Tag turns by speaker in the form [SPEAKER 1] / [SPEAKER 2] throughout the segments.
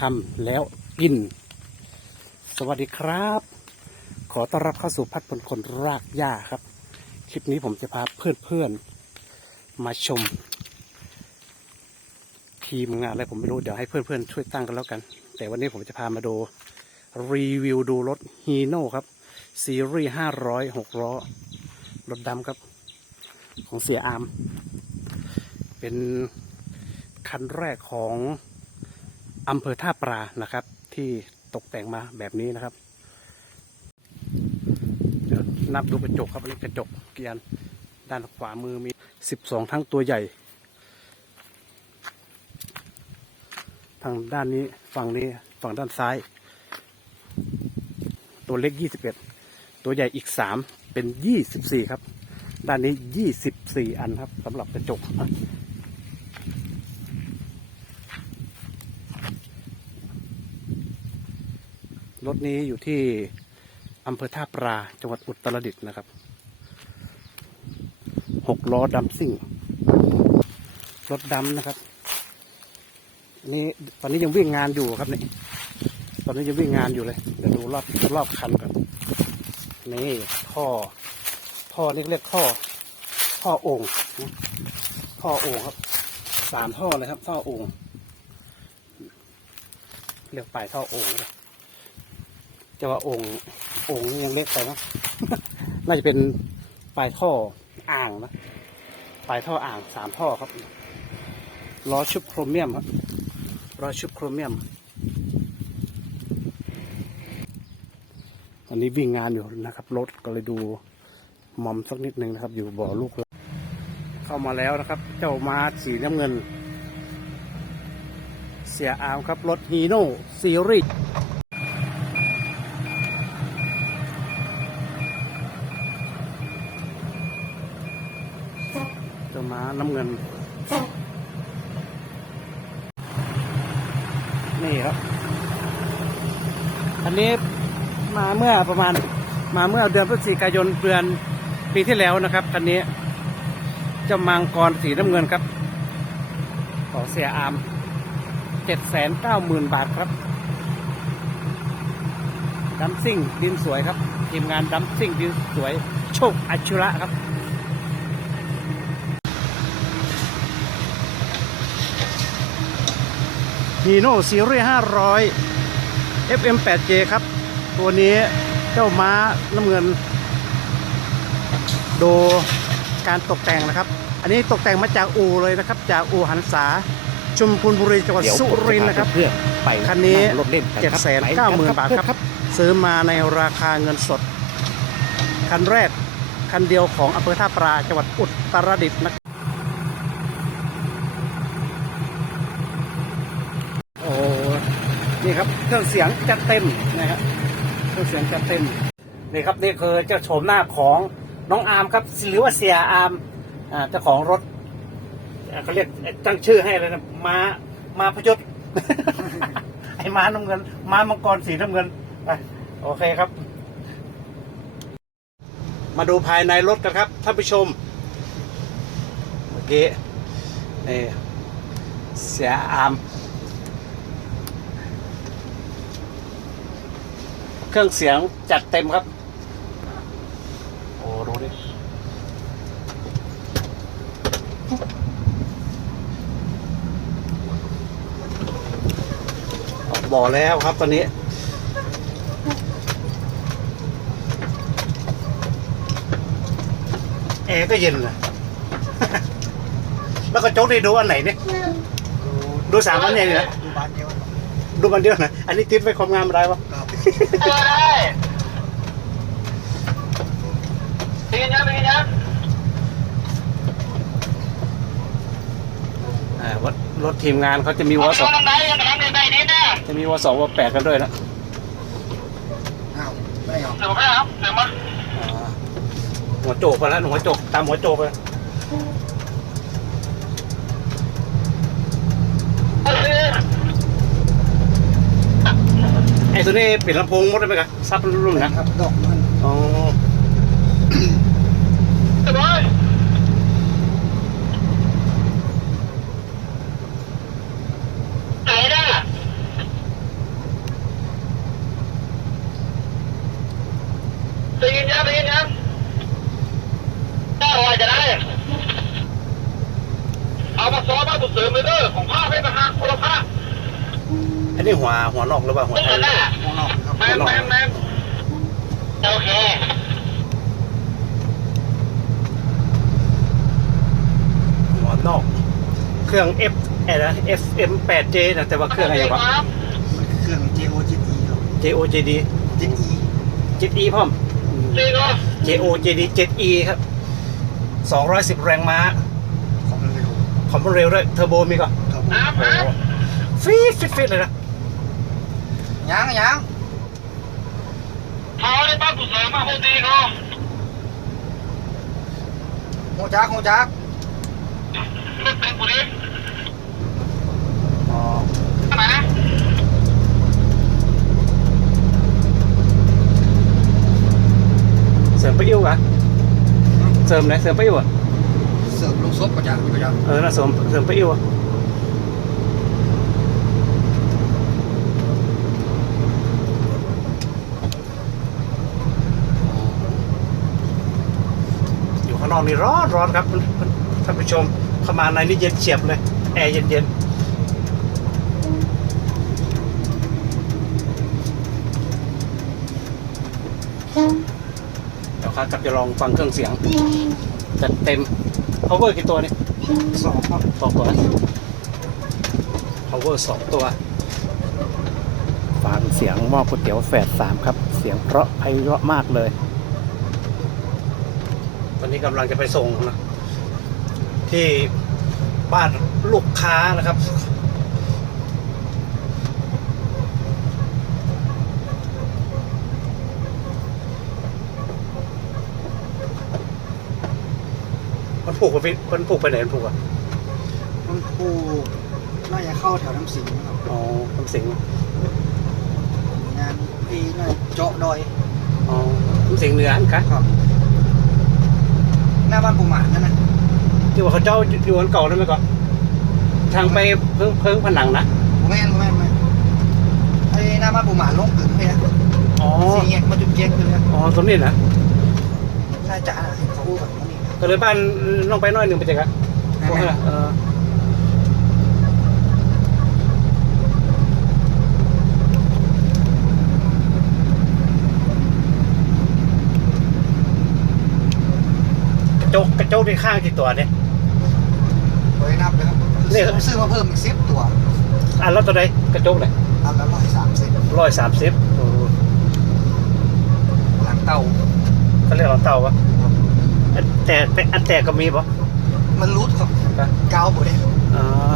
[SPEAKER 1] เป็นธรรมแล้วอิน สวัสดีครับ ขอต้อนรับเข้าสู่พัดพลคนรากหญ้าครับ คลิปนี้ผมจะพาเพื่อนๆ มาชม ทีมงานอะไรผมไม่รู้ เดี๋ยวให้เพื่อนๆ ช่วยตั้งกันแล้วกัน แต่วันนี้ผมจะพามาดูรีวิวดูรถฮีโน่ครับ ซีรีส์ห้าร้อยหกล้อ รถดำครับ ของเสียอาม เป็นคันแรกของ อำเภอท่าปลานะครับ ที่ตกแต่งมาแบบนี้นะครับเดี๋ยวนับดูกระจกครับอันนี้กระจกเกียร์ด้านขวามือมีสิบสองทั้งตัวใหญ่ ทางด้านนี้ฝั่งนี้ฝั่งด้านซ้าย ตัวเล็กยี่สิบเอ็ดตัวใหญ่อีกสามเป็นยี่สิบสี่ครับ ด้านนี้ยี่สิบสี่อันครับสำหรับกระจก ถนี้อยู่ที่อำเภอท่าปลาจังหวัดอุตรดิตถ์นะครับหกล้อดำซิ่ง รถดำนะครับ นี่ตอนนี้ยังวิ่งงานอยู่ครับนี่ตอนนี้ยังวิ่งงานอยู่เลยเดี๋ยวดูรอบรอบคันกันนี่ท่อท่อเรียกๆท่อท่อโอ่งนะท่อโอ่งครับสามท่อเลยครับ ท่อโอ่งเรียกปลายท่อโอ่งเลย จะว่าอ่งโอ่งนี่ยังเล็กไปนะน่าจะเป็นปลายท่ออ่างนะปลายท่ออ่างสามท่อครับล้อชุบโครเมียมครับล้อชุบโครเมียมตอนนี้วิ่งงานอยู่นะครับ รถก็เลยดูมอมสักนิดนึงนะครับ อยู่บ่อลูกรักเข้ามาแล้วนะครับ เจ้ามาสีน้ำเงิน เสียอามครับ รถฮีโน่ซีรีส์เจ้ามา น้ำเงิน นี่ครับ อันนี้มาเมื่อประมาณมาเมื่อเดือนพฤศจิกายนเดือนปีที่แล้วนะครับคันนี้เจ้ามังกรสีน้ำเงินครับ ของเสียอามเจ็ดแสนเก้าหมื่นบาทครับดัมซิ่งดินสวยครับทีมงานดัมซิ่งดินสวยโชคอัชชุระครับ ฮีโน่ซีรีส์500 FM 8J ครับ ตัวนี้เจ้าม้าน้ำเงิน ดูการตกแต่งนะครับ อันนี้ตกแต่งมาจากอู่เลยนะครับ จากอู่หันษาชุมพลบุรีจังหวัด
[SPEAKER 2] เดี๋ยว
[SPEAKER 1] สุรินทร์นะครับ
[SPEAKER 2] เพื่อนไป
[SPEAKER 1] คันนี้
[SPEAKER 2] งรถเล่นกัน
[SPEAKER 1] เจ็ด
[SPEAKER 2] ครับ
[SPEAKER 1] แสน
[SPEAKER 2] ไป
[SPEAKER 1] เก้าหมื่น
[SPEAKER 2] กั
[SPEAKER 1] บาทครับ
[SPEAKER 2] ครับ
[SPEAKER 1] ซื้อมาในราคาเงินสด คันแรก คันเดียวของอำเภอท่าปลาจังหวัดอุตรดิตถ์นะโอ้ นี่ครับเครื่องเสียงจัดเต็มนะครับเครื่องเสียงจัดเต็มนี่ครับนี่คือเจ้าโฉมหน้าของน้องอาร์มครับหรือว่าเสียอาร์มเจ้าของรถเขาเรียกตั้งชื่อให้เลยนะมามาพยศไอ้ม้าน้ำเงินม้ามังกรสีน้ำเงินไปโอเคครับ มาดูภายในรถกันครับท่านผู้ชมเมื่อกี้นี่เสียอาม เครื่องเสียงจัดเต็มครับ โอ้ดูดิออกบ่อแล้วครับตอนนี้ แอร์ก็เย็นนะแล้วก็โจ๊กได้ดูอันไหนเนี่ย ดูสามอันเนี่ยนะ
[SPEAKER 3] ดูบ้านเดียว
[SPEAKER 1] ดูมันเดียวนะอันนี้ติดไว้ความงามอะไรวะ
[SPEAKER 3] ครับ
[SPEAKER 1] อ่ารถรถทีมงานเขาจะมีวสองจะมีวสองวแปดกันด้วยนะ
[SPEAKER 3] อ้าวไม่หรอก
[SPEAKER 1] อ่าหัวโจกไปแล้วหัวโจกตามหัวโจกไปไอ้ตัวนี้เปลี่ยนลำโพงหมดได้ไหมครับซับรุ่นๆนะครับ
[SPEAKER 3] ดอกมัน
[SPEAKER 1] อ๋อ
[SPEAKER 4] เนะ
[SPEAKER 2] ได้ว่าจะได้ เอามาซ้อมมาบุกเสริมเลยเด้อของผ้าให้มาหาคนละผ้า
[SPEAKER 1] อันนี้หัวหัวนอกหรือเปล่าหัว
[SPEAKER 2] ไม่
[SPEAKER 1] ใน
[SPEAKER 2] เห็นหน้า
[SPEAKER 3] ข้างนอกครับ
[SPEAKER 2] แมนแมนแมนโอเค
[SPEAKER 1] หัวนอก เครื่อง F อะไรนะ FM 8J นะแต่ว่าเครื่องอะไรวะ
[SPEAKER 2] ครับ
[SPEAKER 3] มันคือเครื่อง JOGT ครับ
[SPEAKER 1] JOJD
[SPEAKER 3] 7E
[SPEAKER 1] 7E พร้อม
[SPEAKER 2] นี่เนาะ
[SPEAKER 1] JOJD 7E ครับ 210 แรงม้า
[SPEAKER 3] ของมันเร็ว
[SPEAKER 1] ความเร็วด้วยเทอร์โบมีก่อน
[SPEAKER 3] ครับผม
[SPEAKER 2] น้ำครับ
[SPEAKER 1] ฟีดฟิตฟิตเลยนะ
[SPEAKER 3] ยังยัง
[SPEAKER 2] เอาได้บ้านบุกเสริมมาโคตรดีเนาะ
[SPEAKER 3] โหจักโหจัก
[SPEAKER 2] รถเป็นบุรี
[SPEAKER 1] อ๋อ
[SPEAKER 2] นะ
[SPEAKER 1] เสริมไปอิ่วกะ เสริมไหนเสริมไปอิ่วอะ
[SPEAKER 3] เสิร์ฟลูกซบก็จักก็จัก
[SPEAKER 1] เออน่ะเสริมเสริมไปอิ่วอะอยู่ข้างนอกนี่ร้อนร้อนครับท่านผู้ชมเข้ามาในนี่เย็นเฉียบเลยแอร์เย็นเย็นเดี๋ยว ครับกลับจะลองฟังเครื่องเสียงจัดเต็ม power กี่ตัวนี่
[SPEAKER 3] สองครับ
[SPEAKER 1] สองตัว power สองตัวฟังเสียงหม้อก๋วยเตี๋ยวแฝดสามครับ เสียงเพราะไพเราะมากเลยตอนนี้กำลังจะไปส่งนะที่บ้านลูกค้านะครับ มันผูกกับพี่มันผูกไปไหนมันผูกอะ
[SPEAKER 3] มันผูกน่าจะเข้าแถวน้ำสิงครับ
[SPEAKER 1] อ๋อคำสิง
[SPEAKER 3] งานที่น่าจะเจาะดอย
[SPEAKER 1] อ๋อคำสิงเหนืออันคะ
[SPEAKER 3] ครับ หน้าบ้านปูหมานนั่นนะ
[SPEAKER 1] ที่ว่าเขาเจ้าอยู่อันเก่านั่นไหมก่อนทางไปเพิ่งเพิ่งผนังนะ
[SPEAKER 3] แม่นแม่นแม่นไอ้หน้าบ้านปูหมานลงกึ่งเลยนะ
[SPEAKER 1] อ๋อ
[SPEAKER 3] สีเงี้ยมาจุดเจ๊กเลยนะ
[SPEAKER 1] อ๋อตรงนี้นะ
[SPEAKER 3] น่าจะนะเห็นเขาพูดแบบนี้นะ
[SPEAKER 1] ก็เลยบ้านน้องไปหน้อยหนึ่งไปเจ๊กะ
[SPEAKER 3] แม่นแม่น
[SPEAKER 1] เออกระจกกระจกที่ข้างที่ตัวเนี่ย
[SPEAKER 3] ไว้นับเลยครับ
[SPEAKER 1] นี่
[SPEAKER 3] ซื้อซื้อมาเพิ่มอีกสิบตัว
[SPEAKER 1] อันละตัวใดกระจกเลย
[SPEAKER 3] อันละร้อยสามสิบ
[SPEAKER 1] ร้อยสามสิบ
[SPEAKER 3] หลังเตา
[SPEAKER 1] เขาเรียกหลังเต่าวะ อันแต่แต่อันแต่ก็มีปะ
[SPEAKER 3] มันรูดครับ
[SPEAKER 1] ครับ
[SPEAKER 3] กาวหมดเลย
[SPEAKER 1] อ่า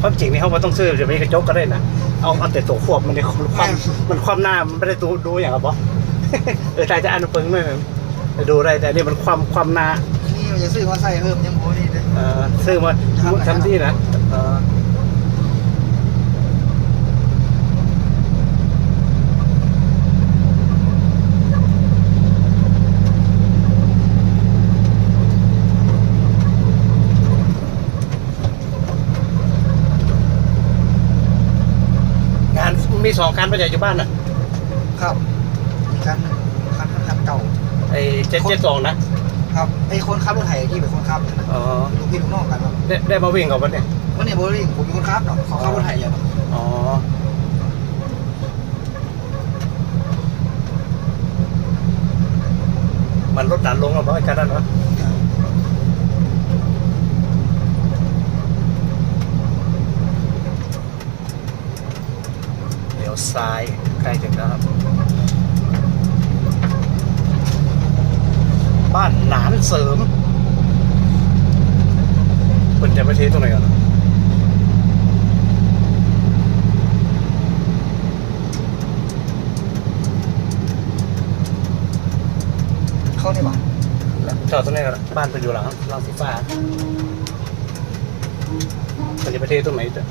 [SPEAKER 1] ความจริงนี่เขาไม่ต้องซื้อจะมีกระจกก็ได้นะเอาเอาแต่ตัวควบมันในความมันความหน้ามันไม่ได้ดูดูอย่างกับปะเออใช่จะอันเปิงไม่แต่ดูได้แต่อันนี่มันความความหน้า
[SPEAKER 3] นี่มันจะซื้อมาใส่เพิ่มยังโมนี่เลย
[SPEAKER 1] เออซื้อมาทำที่นะเออาน มีสองคันไปจากอยู่บ้านอะ
[SPEAKER 3] ครับมีคันหนึ่งคันคันเก่า
[SPEAKER 1] ไอ้เจ็ดเจ็ดสองนะ ครับ
[SPEAKER 3] ไอ้คนขับรถไถที่เป็นคนขับนั่นนะ
[SPEAKER 1] อ๋อ
[SPEAKER 3] ลูกพี่ลูกน้องกันครับ
[SPEAKER 1] ได้ได้มาวิ่งกับวันเนี่ย
[SPEAKER 3] วันนี้โบลิ่งผมเป็นคนขับเนาะเขาขับรถไถอยู่เนาะ
[SPEAKER 1] อ๋อ มันลดดันลงแล้วมั้งไอ้การนั้นวะเดี๋ยว ซ้ายใกล้ถึงแล้วครับ บ้านหนานเสริมคุณจะไปเทตรงไหนก่อน
[SPEAKER 3] เข้าในบ้าน
[SPEAKER 1] จอดตรงนี้กันบ้านเป็นอยู่หลังหลังสีฟ้ามันจะไปเทตรงไหนจ้ะ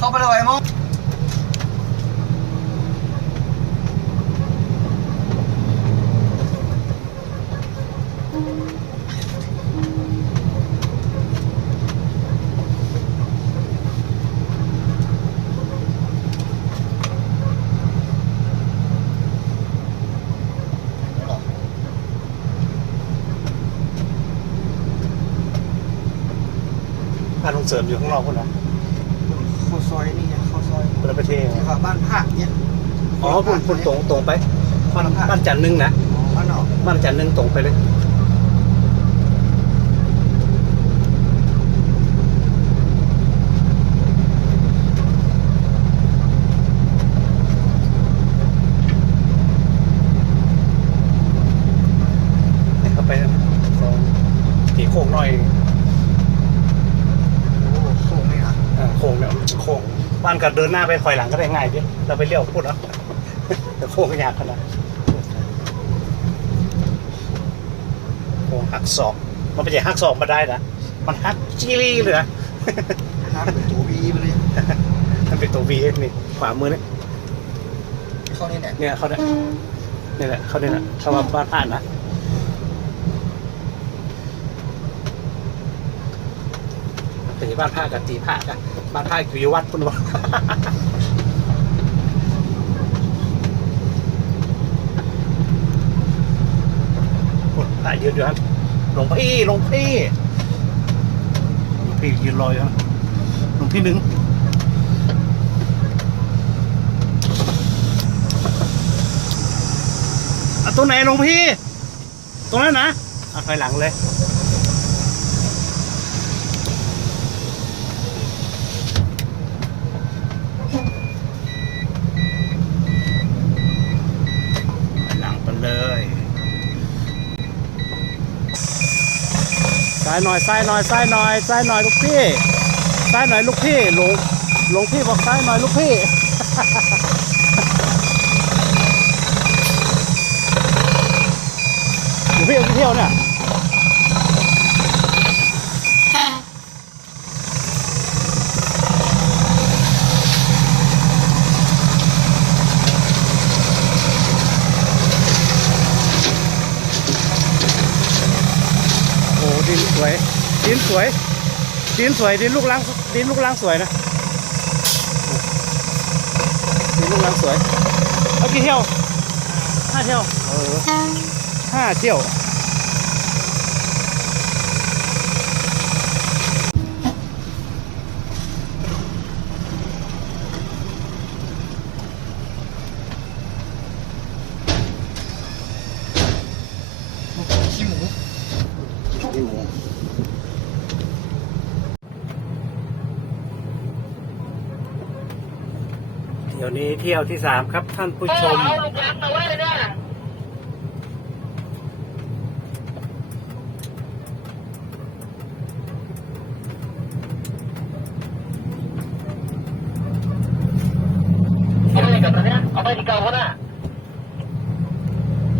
[SPEAKER 3] เข้าไปเลยไอ้มงกา
[SPEAKER 1] รลงเสริมอยู่ข้างนอกคนละ
[SPEAKER 3] บ้านภาคเนี่ย
[SPEAKER 1] อ๋อคุณคุณตรงตรงไปบ้านบ้านจันทร์หนึ่งนะ
[SPEAKER 3] บ้านนอก
[SPEAKER 1] บ้านจันทร์หนึ่งตรงไปเลยเนี่ยเข้าไปนะซอยตีโค้งหน่อย
[SPEAKER 3] โอ้โหไม่อะ
[SPEAKER 1] อ่าโค้งเนี่ยโค้ง บ้านก็เดินหน้าไปถอยหลังก็ได้ง่ายดิเราไปเลี้ยวพูดเนาะแต่โค้งก็ยากขนาดโค้งหักศอกมันไม่ใช่หักศอกมาได้นะมันหักจีรีเลยนะ
[SPEAKER 3] น้ำเป็นตัวบีไปเลย
[SPEAKER 1] มันเป็นตัววีนี่ขวามือเนี่ย
[SPEAKER 3] เข้านี่แหละ
[SPEAKER 1] เนี่ยเขาเนี่ยนี่แหละเขาเนี่ยนะเขาว่าบ้านอ่านนะ ต่บ้านผ้ากับตีผ้ากันบ้านผ้าอยู่วัดพุ่นวะคนตายยืนอยู่ครับหลวงพี่หลวงพี่หลวงพี่ยืนรออยู่ครับหลวงพี่หนึ่งอะตัวไหนหลวงพี่ ตรงนั้นนะอะถอยหลังเลย ถอยหลังไปเลย ซ้าย หน่อยซ้ายหน่อยซ้ายหน่อยซ้ายหน่อยลูกพี่ซ้ายหน่อยลูกพี่หลวงหลวงพี่บอกซ้ายหน่อยลูกพี่หลวงพี่เอาไปเที่ยวเนี่ยโอ้ดินสวย ดิน สวย ดินสวยดินลูกลังดินลูกลังสวยนะดินลูกลังสวยเอากี่เที่ยวห้าเที่ยวเออห้าเที่ยว เดี๋ยวนี้เที่ยวที่สามครับท่านผู้ชม
[SPEAKER 2] เอาลูกหลานมาไว้เนี่ยเอาไปกับเนี่ยเอาไปที่เก่าเขาน่ะ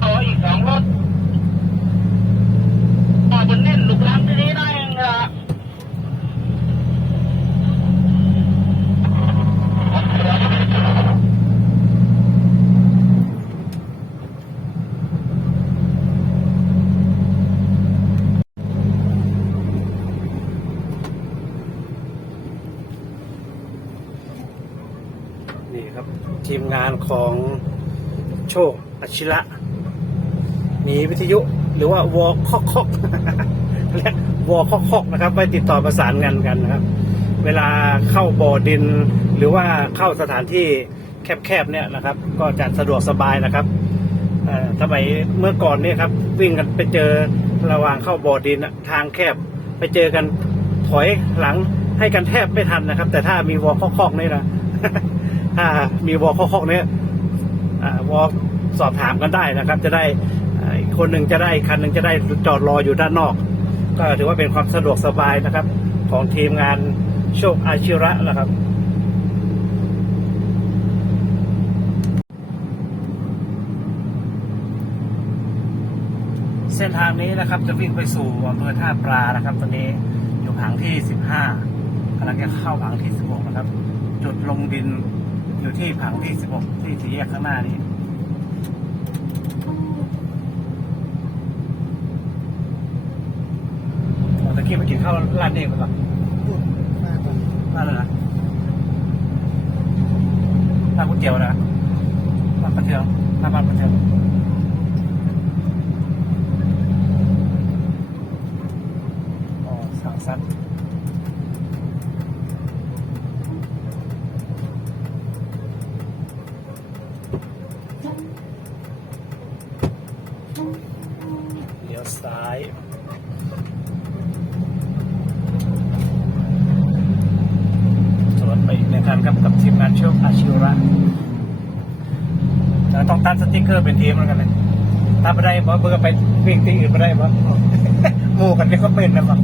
[SPEAKER 2] เอาอีกสองรถเอาบนเน้นลูกหลานที่นี่ได้เองละ
[SPEAKER 1] นี่ครับ ทีมงานของ โชคอชิระมีวิทยุหรือว่าวอคอกคอกเรียกวอคอกคอกนะครับ ไปติดต่อประสานงานกันนะครับ เวลาเข้าบ่อดิน หรือว่าเข้าสถานที่แคบๆเนี่ยนะครับ ก็จะสะดวกสบายนะครับสมัยเมื่อก่อนเนี่ยครับวิ่งกันไปเจอระหว่างเข้าบ่อดินทางแคบ ไปเจอกันถอยหลังให้กันแทบไม่ทันนะครับ แต่ถ้ามีวอคอกคอกนี่นะถ้ามีวอลข้อๆเนี้ยอ่ วอลสอบถามกันได้นะครับ จะได้คนหนึ่งจะได้คันหนึ่งจะได้จอดรออยู่ด้านนอก ก็ถือว่าเป็นความสะดวกสบายนะครับ ของทีมงานโชคอาชิระนะครับเส้นทางนี้นะครับจะวิ่งไปสู่อำเภอท่าปลานะครับ ตอนนี้อยู่ผังที่ 15กำลังจะเข้าผังที่ 16 นะครับ จุดลงดิน อยู่ที่ผังที่16ที่สี่แยกข้างหน้านี้โอ้ตะกี้ไปกินข้าวร้านนี้ไปก่อน
[SPEAKER 3] พูดหน้าตอน
[SPEAKER 1] ร้านอะไรนะร้านก๋วยเตี๋ยวนะร้านปลาเทียมร้านบ้านปลาเทียมอ๋อสั่งซัด ท์สวนไปอีกหนึ่งคันครับกับทีมงานเชื่อมอาชิวระแต่ต้องตั้งสติ๊กเกอร์เป็นทีมแล้วกันเลยถ้า ไม่ได้บอเบอร์ไปวิ่งที่อื่นไม่ได้บอหมู่กันนี่ก็เป็นนะบอ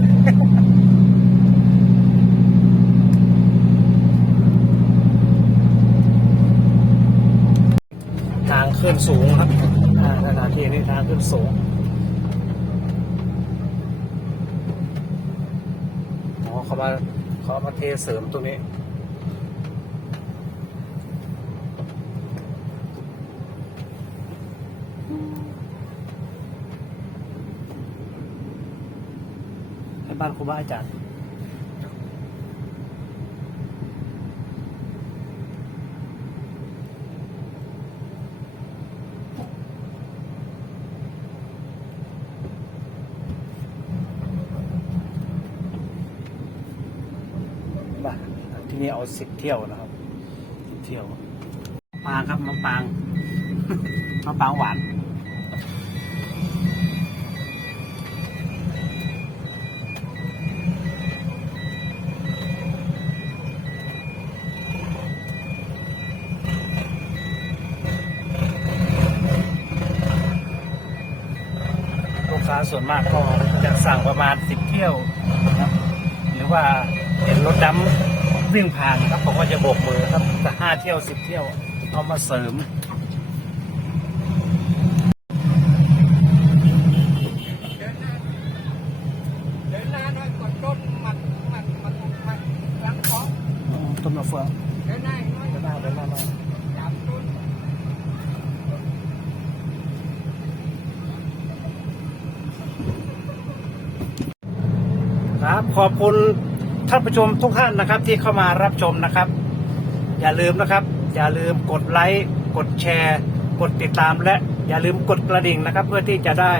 [SPEAKER 1] ทางขึ้นสูงครับอ่าสถานที่นี้ทางขึ้นสูงอ๋อเขามาเขามาเทเสริมตรงนี้านครูบาอาจารย์ที่นี่เอาสิบเที่ยวนะครับสิบเที่ยว ปางครับมะปางมะปางหวาน สั่งประมาณสิบเที่ยวครับหรือว่าเห็นรถดำวิ่งผ่านครับผมก็จะโบกมือครับแต่ห้าเที่ยวสิบเที่ยวเอามาเสริม
[SPEAKER 3] เดินหน้าหน่อยกดต้นมันมันมันมันหลังของ
[SPEAKER 1] ต้นมะเฟือง
[SPEAKER 3] เดินหน้าอีกหน่อย
[SPEAKER 1] เดินหน้าเดินหน้าหน่อย
[SPEAKER 3] จับต้น
[SPEAKER 1] ครับ ข อบคุณท่านผู้ชมทุกท่านนะครับ ที่เข้ามารับชมนะครับ อย่าลืมนะครับ อย่าลืมกดไลค์กดแชร์ กดติดตาม และอย่าลืมกดกระดิ่งนะครับ เพื่อที่จะได้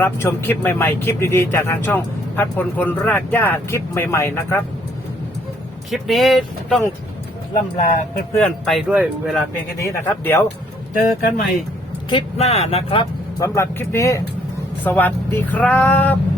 [SPEAKER 1] รับชมคลิปใหม่ๆ คลิปดีๆ จากทางช่องพัดพลคนรากหญ้าคลิปใหม่ๆนะครับ คลิปนี้ต้องล่ำลาเพื่อนๆไปด้วยเวลาเพียงแค่นี้นะครับ เดี๋ยวเจอกันใหม่คลิปหน้านะครับสำหรับคลิปนี้ สวัสดีครับ